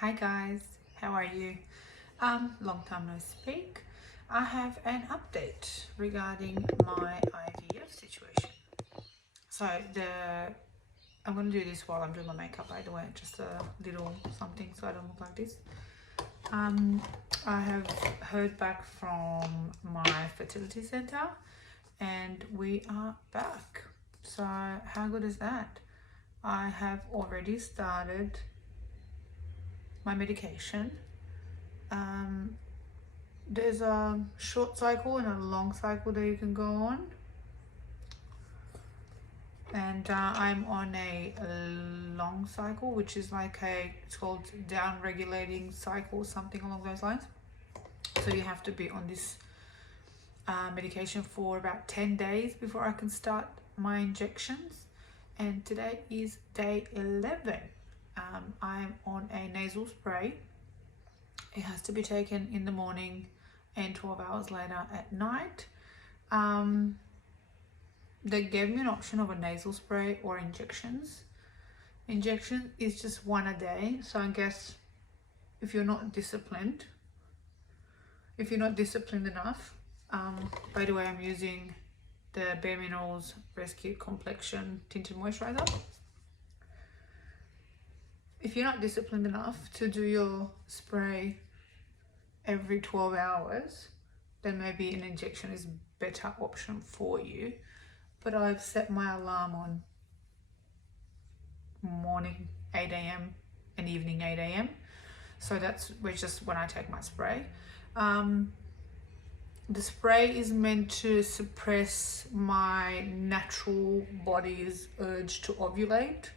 Hi guys, how are you? Long time no speak. I have an update regarding my IVF situation. So I'm gonna do this while I'm doing my makeup, by the way, just a little something so I don't look like this. I have heard back from my fertility center and we are back. So how good is that? I have already started my medication. There's a short cycle and a long cycle that you can go on, and I'm on a long cycle, which is like it's called down regulating cycle, something along those lines. So you have to be on this medication for about 10 days before I can start my injections, and today is day 11. I'm on a nasal spray. It has to be taken in the morning and 12 hours later at night. They gave me an option of a nasal spray or injections. Injection is just one a day, so I guess if you're not disciplined enough, by the way, I'm using the Bare Minerals Rescue Complexion Tinted Moisturizer. If you're not disciplined enough to do your spray every 12 hours, then maybe an injection is a better option for you. But I've set my alarm on morning 8 a.m. and evening 8 a.m. So that's just when I take my spray. The spray is meant to suppress my natural body's urge to ovulate.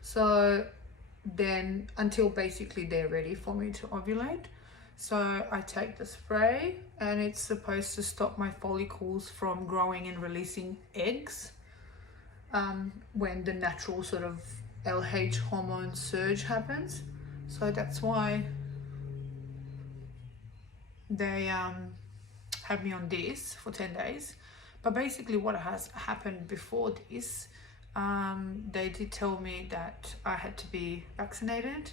So then until basically they're ready for me to ovulate. So I take the spray and it's supposed to stop my follicles from growing and releasing eggs when the natural sort of LH hormone surge happens. So that's why they have me on this for 10 days. But basically what has happened before this, they did tell me that I had to be vaccinated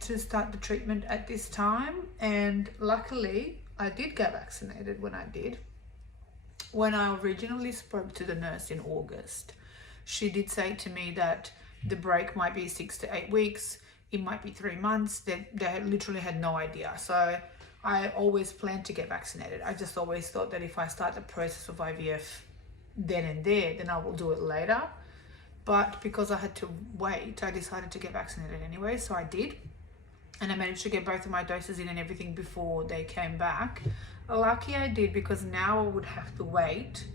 to start the treatment at this time, and luckily I did get vaccinated when I did. When I originally spoke to the nurse in August, she did say to me that the break might be 6 to 8 weeks, it might be 3 months. They literally had no idea. So I always planned to get vaccinated. I just always thought that if I start the process of IVF then and there, then I will do it later. But because I had to wait, I decided to get vaccinated anyway, so I did. And I managed to get both of my doses in and everything before they came back. Lucky I did, because now I would have to wait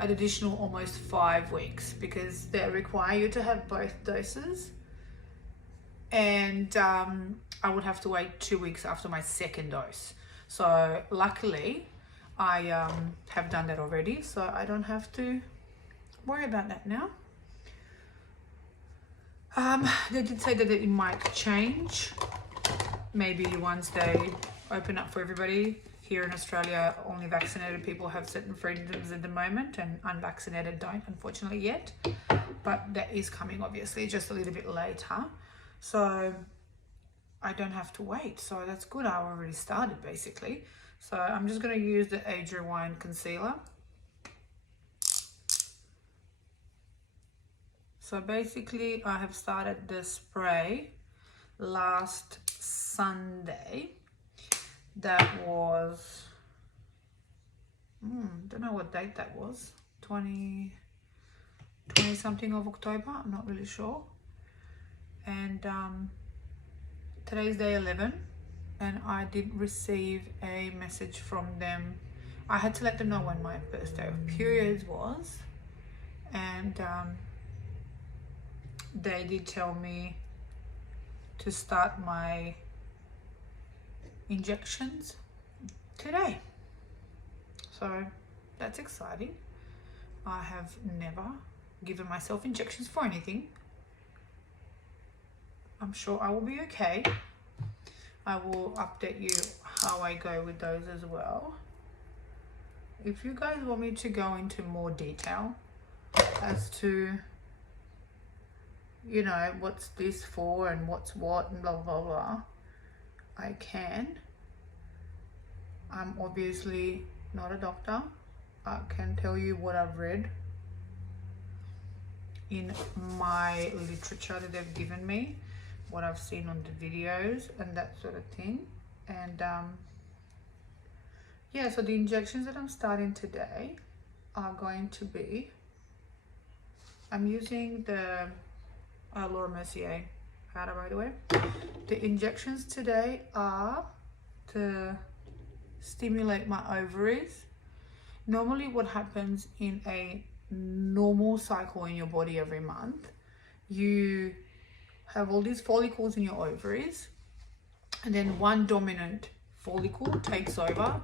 an additional almost 5 weeks because they require you to have both doses. And I would have to wait 2 weeks after my second dose. So luckily I have done that already, so I don't have to worry about that now. They did say that it might change. Maybe once they open up for everybody. Here in Australia, only vaccinated people have certain freedoms at the moment and unvaccinated don't, unfortunately, yet. But that is coming, obviously, just a little bit later. So I don't have to wait. So that's good. I already started, basically. So I'm just going to use the Age Rewind Concealer. So basically, I have started the spray last Sunday. That was, don't know what date that was, 20 something of October, I'm not really sure. And today's day 11, and I did receive a message from them. I had to let them know when my first day of periods was, and they did tell me to start my injections today. So that's exciting. I have never given myself injections for anything. I'm sure I will be okay. I will update you how I go with those as well. If you guys want me to go into more detail as to you know, what's this for and what's what and blah, blah, blah, I can. I'm obviously not a doctor. I can tell you what I've read in my literature that they've given me, what I've seen on the videos and that sort of thing. And yeah, so the injections that I'm starting today are going to be, I'm using the Laura Mercier powder, by the way. The injections today are to stimulate my ovaries. Normally what happens in a normal cycle in your body every month, you have all these follicles in your ovaries, and then one dominant follicle takes over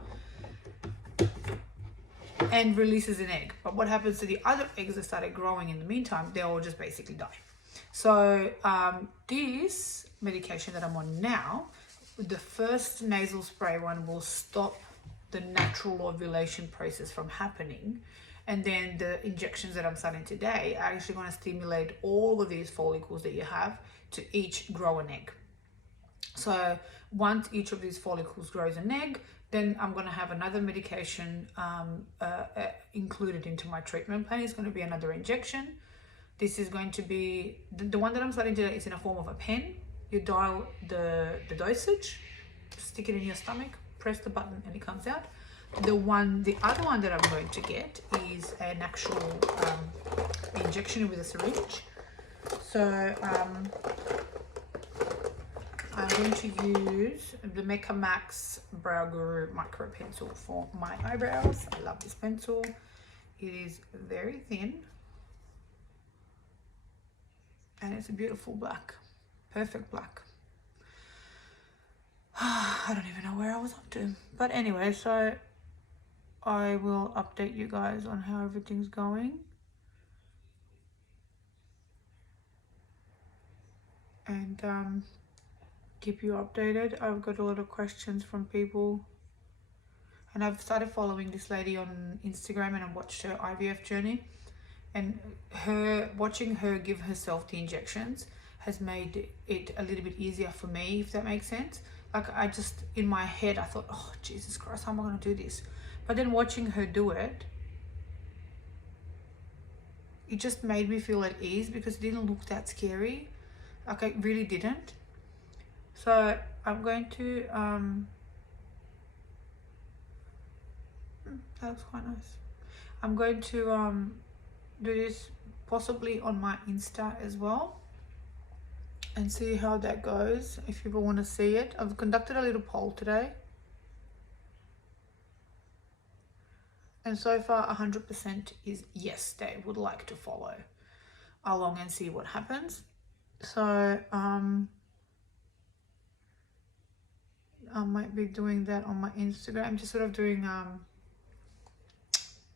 and releases an egg. But what happens to the other eggs that started growing in the meantime? They all just basically die. So this medication that I'm on now, the first nasal spray one, will stop the natural ovulation process from happening. And then the injections that I'm starting today are actually going to stimulate all of these follicles that you have to each grow an egg. So once each of these follicles grows an egg, then I'm going to have another medication included into my treatment plan. It's going to be another injection. This is going to be, the one that I'm starting today is in a form of a pen. You dial the dosage, stick it in your stomach, press the button and it comes out. The other one that I'm going to get is an actual injection with a syringe. So I'm going to use the Mecca Max Brow Guru Micro Pencil for my eyebrows. I love this pencil. It is very thin and it's a beautiful black, perfect black. I don't even know where I was up to, but anyway, so I will update you guys on how everything's going. And keep you updated. I've got a lot of questions from people, and I've started following this lady on Instagram and I watched her IVF journey, and watching her give herself the injections has made it a little bit easier for me, if that makes sense. Like, I just, in my head, I thought, oh Jesus Christ, how am I going to do this? But then watching her do it, it just made me feel at ease because it didn't look that scary. Like, it really didn't. So I'm going to that was quite nice. I'm going to do this possibly on my Insta as well and see how that goes. If people want to see it, I've conducted a little poll today, and so far 100% is yes, they would like to follow along and see what happens. So I might be doing that on my Instagram, just sort of doing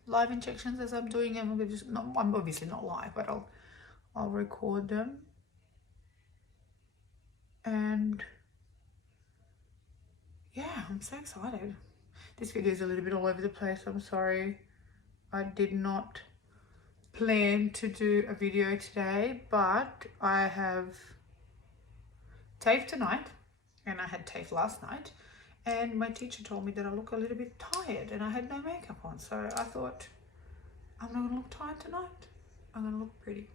live injections as I'm doing them. I'm obviously not live, but I'll record them. And yeah, I'm so excited. This video is a little bit all over the place. I'm sorry. I did not plan to do a video today, but I have TAFE tonight and I had TAFE last night, and my teacher told me that I look a little bit tired and I had no makeup on. So I thought, I'm not gonna look tired tonight. I'm gonna look pretty.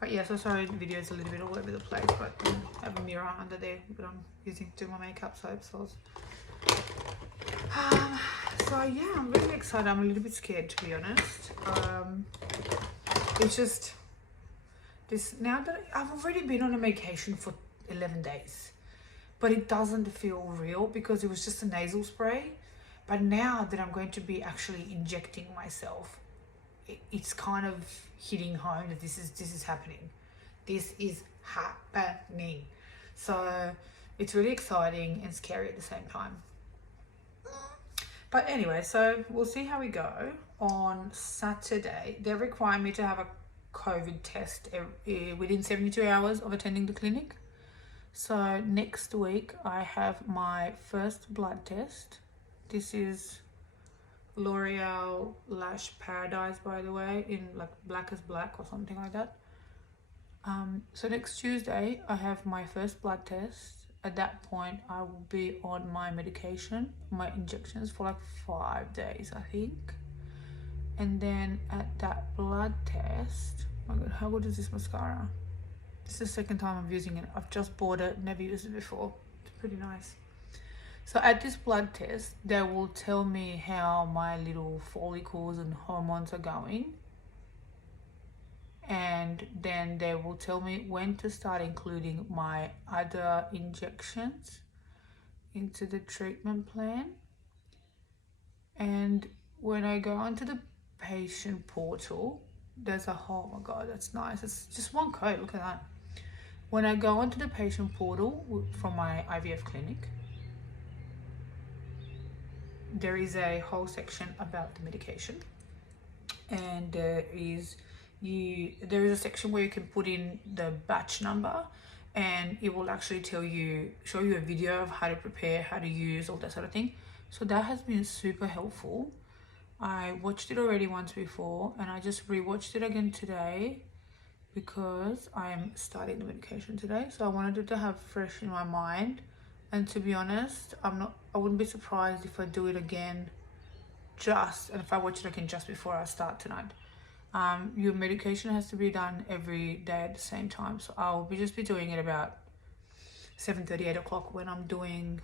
But yeah, so sorry, the video is a little bit all over the place, but I have a mirror under there that I'm using to do my makeup, so so yeah, I'm really excited. I'm a little bit scared, to be honest. It's just this, now that I've already been on a medication for 11 days, but it doesn't feel real because it was just a nasal spray. But now that I'm going to be actually injecting myself, it's kind of hitting home that this is happening. This is happening. So it's really exciting and scary at the same time. But anyway, so we'll see how we go. On Saturday, they require me to have a COVID test within 72 hours of attending the clinic. So next week I have my first blood test. This is L'Oreal Lash Paradise, by the way, in like black as black or something like that. So next Tuesday, I have my first blood test. At that point, I will be on my medication, my injections for like 5 days, I think. And then at that blood test, oh my god, how good is this mascara? This is the second time I'm using it. I've just bought it, never used it before. It's pretty nice. So at this blood test, they will tell me how my little follicles and hormones are going. And then they will tell me when to start including my other injections into the treatment plan. And when I go onto the patient portal, there's a oh my god, that's nice. It's just one code, look at that. When I go onto the patient portal from my IVF clinic, there is a whole section about the medication, and there is a section where you can put in the batch number, and it will actually show you a video of how to prepare, how to use, all that sort of thing. So that has been super helpful. I watched it already once before, and I just rewatched it again today because I'm starting the medication today. So I wanted it to have fresh in my mind. And to be honest, I wouldn't be surprised if I do it again and if I watch it again just before I start tonight. Your medication has to be done every day at the same time. So I'll just be doing it about 7:30, 8 o'clock when I'm doing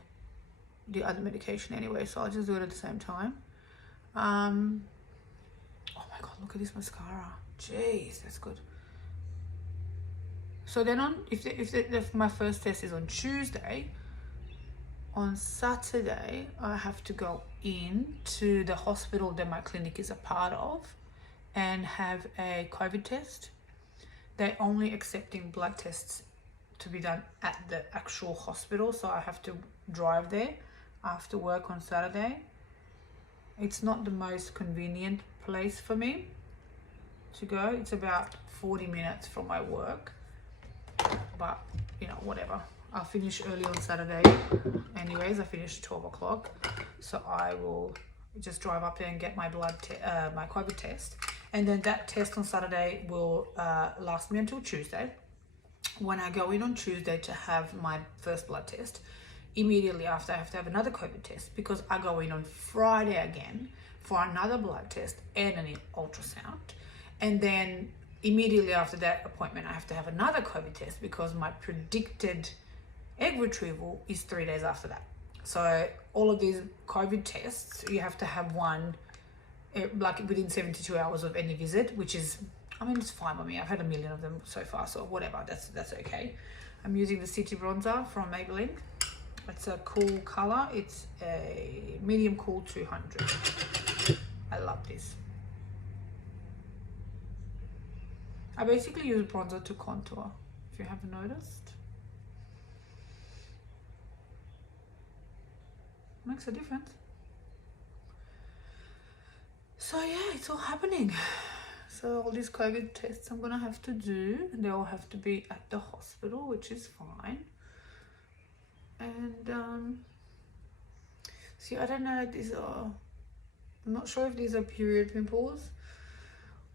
the other medication anyway. So I'll just do it at the same time. Oh my god, look at this mascara. Jeez, that's good. So then if my first test is on Tuesday, on Saturday, I have to go in to the hospital that my clinic is a part of and have a COVID test. They're only accepting blood tests to be done at the actual hospital, so I have to drive there after work on Saturday. It's not the most convenient place for me to go. It's about 40 minutes from my work, but you know, whatever. I'll finish early on Saturday anyways. I finish 12 o'clock, so I will just drive up there and get my my COVID test, and then that test on Saturday will last me until Tuesday. When I go in on Tuesday to have my first blood test, immediately after I have to have another COVID test, because I go in on Friday again for another blood test and an ultrasound, and then immediately after that appointment I have to have another COVID test because my predicted egg retrieval is 3 days after that. So all of these COVID tests, you have to have one like within 72 hours of any visit, which is, I mean, it's fine by me. I've had a million of them so far, so whatever, that's okay. I'm using the City Bronzer from Maybelline. It's a cool color. It's a medium cool 200. I love this. I basically use bronzer to contour, if you haven't noticed. Makes a difference. So yeah, it's all happening. So all these COVID tests I'm gonna have to do, and they all have to be at the hospital, which is fine. And see, I don't know, I'm not sure if these are period pimples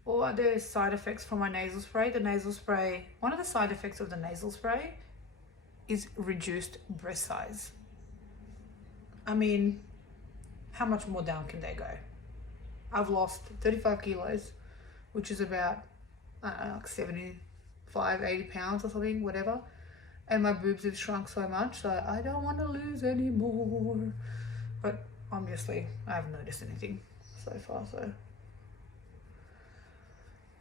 or are there side effects from my nasal spray. The nasal spray, one of the side effects of the nasal spray is reduced breast size. I mean, how much more down can they go? I've lost 35 kilos, which is about, I don't know, like 75, 80 pounds or something, whatever. And my boobs have shrunk so much, so I don't want to lose any more. But obviously, I haven't noticed anything so far, so.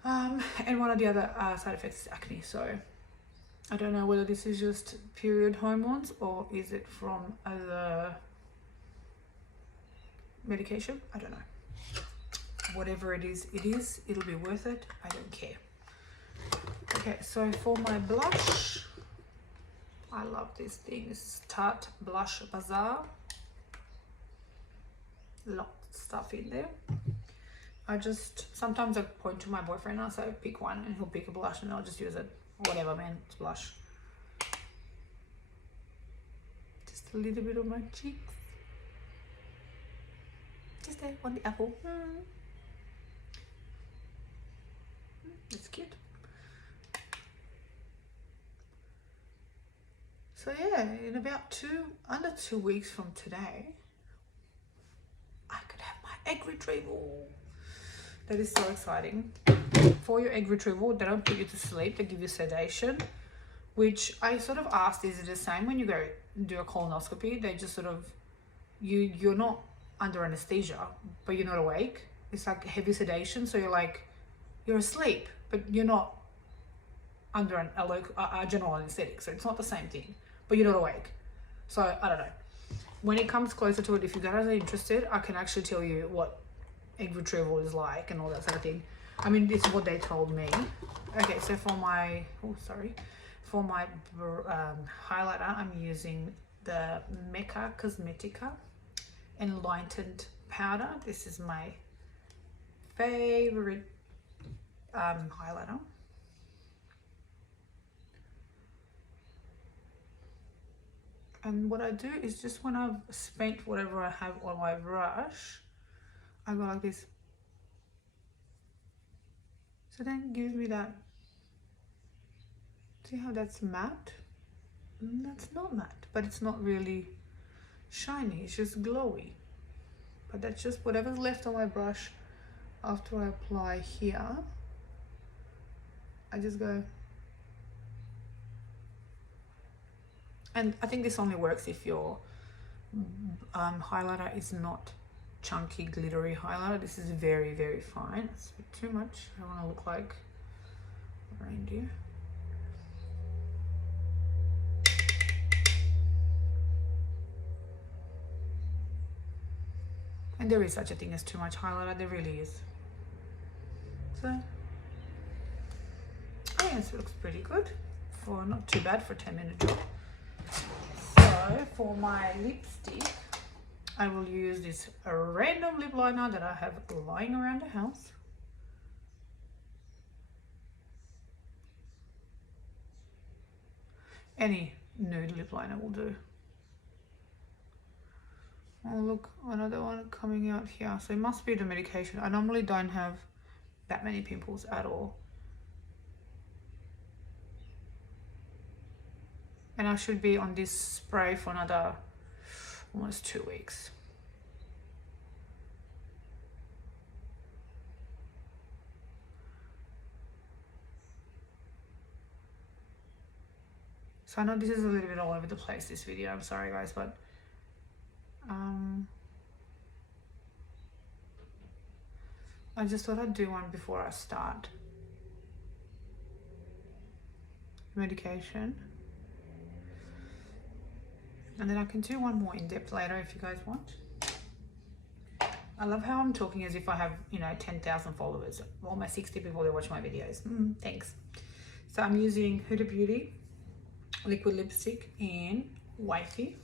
And one of the other side effects is acne, so I don't know whether this is just period hormones or is it from other medication. I don't know. Whatever it is, it'll be worth it. I don't care. Okay, so for my blush, I love this thing. This is Tarte Blush Bazaar. Lot of stuff in there. Sometimes I point to my boyfriend and I say pick one, and he'll pick a blush and I'll just use it. Whatever, man, it's blush. Just a little bit on my cheeks. Just there on the apple. It's cute. So yeah, in about under 2 weeks from today, I could have my egg retrieval. That is so exciting. For your egg retrieval, they don't put you to sleep, they give you sedation, which I sort of asked, is it the same when you go do a colonoscopy? They just sort of, you're not under anesthesia, but you're not awake. It's like heavy sedation, so you're asleep, but you're not under a general anesthetic, so it's not the same thing, but you're not awake. So I don't know. When it comes closer to it, if you guys are interested, I can actually tell you what egg retrieval is like and all that sort of thing. I mean, it's what they told me. Okay, so for my highlighter, I'm using the Mecca Cosmetica Enlightened powder. This is my favorite highlighter. And what I do is, just when I've spent whatever I have on my brush, I go like this. So then give me that. See how that's matte? That's not matte, but it's not really shiny, it's just glowy. But that's just whatever's left on my brush after I apply here. I just go. And I think this only works if your highlighter is not chunky, glittery highlighter. This is very, very fine. It's a bit too much. I don't want to look like a reindeer. And there is such a thing as too much highlighter. There really is. So, yes, it looks pretty good. Not too bad for a 10-minute job. So for my lipstick, I will use this random lip liner that I have lying around the house. Any nude lip liner will do. Oh look, another one coming out here. So it must be the medication. I normally don't have that many pimples at all. And I should be on this spray for another almost 2 weeks. So I know this is a little bit all over the place, this video. I'm sorry guys, but I just thought I'd do one before I start medication. And then I can do one more in depth later if you guys want. I love how I'm talking as if I have, 10,000 followers. All my 60 people that watch my videos. Thanks. So I'm using Huda Beauty liquid lipstick in Wifey.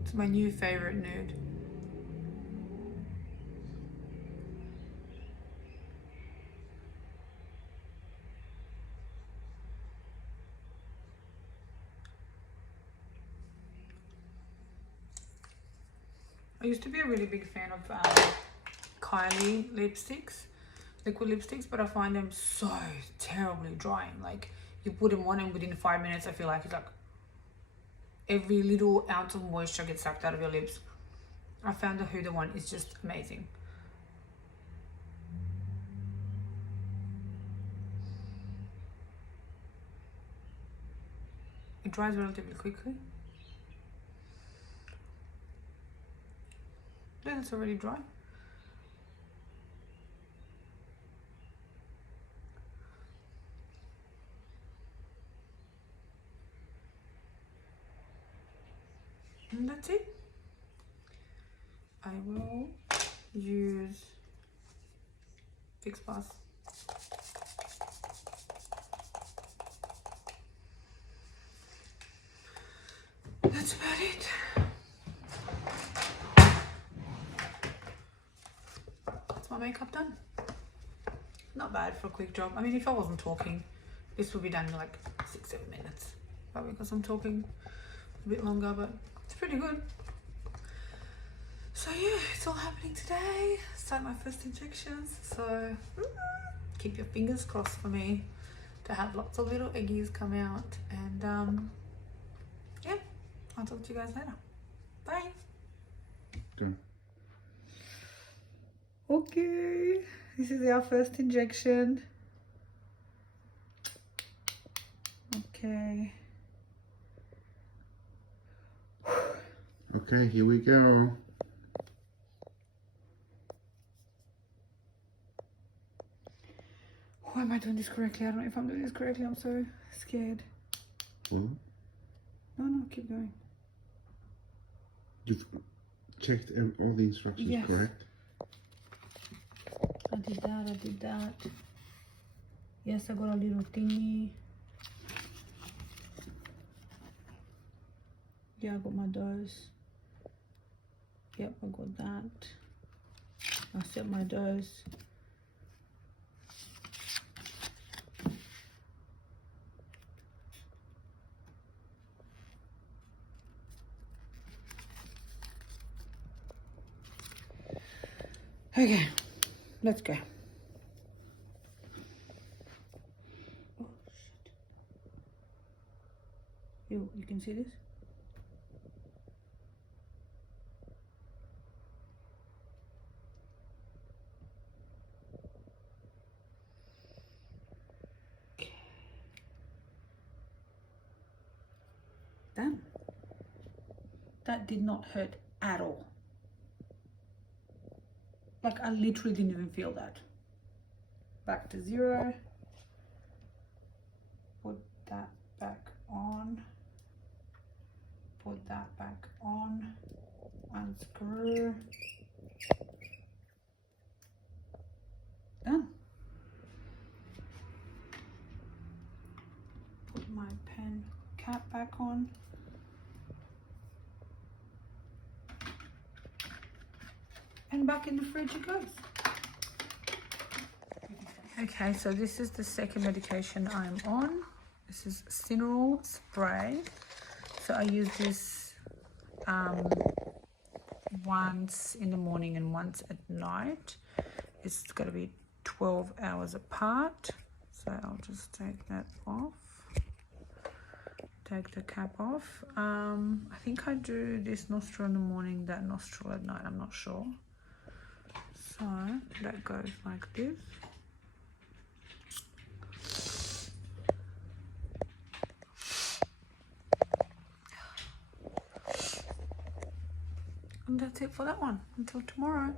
It's my new favorite nude. I used to be a really big fan of Kylie lipsticks, liquid lipsticks, but I find them so terribly drying. Like, you put them on and within 5 minutes, I feel like it's like every little ounce of moisture gets sucked out of your lips. I found the Huda one is just amazing. It dries relatively quickly. Then it's already dry. And that's it. I will use Fix Plus. That's about it. That's my makeup done. Not bad for a quick job. I mean, if I wasn't talking, this would be done in like 6-7 minutes. But because I'm talking a bit longer, but it's pretty good. So yeah, it's all happening today. Start my first injections. So keep your fingers crossed for me to have lots of little eggies come out. And yeah, I'll talk to you guys later. Bye. Done. Okay, this is our first injection. Okay. Okay, here we go. Why am I doing this correctly? I don't know if I'm doing this correctly. I'm so scared. What? No, keep going. You've checked all the instructions, Yes. correct? I did that. Yes, I got a little thingy. Yeah, I got my dose. Yep, I got that. I set my dose. Okay, let's go. Oh shit. You can see this? Okay. Done. That did not hurt at all. Like, I literally didn't even feel that. Back to 0. Put that back on. Put that back on. Unscrew. Done. Put my pen cap back on. And back in the fridge it goes. Okay, so this is the second medication I'm on. This is Cineral spray. So I use this once in the morning and once at night. It's got to be 12 hours apart. So I'll just take that off. Take the cap off. I think I do this nostril in the morning, that nostril at night, I'm not sure. So that goes like this. And that's it for that one. Until tomorrow.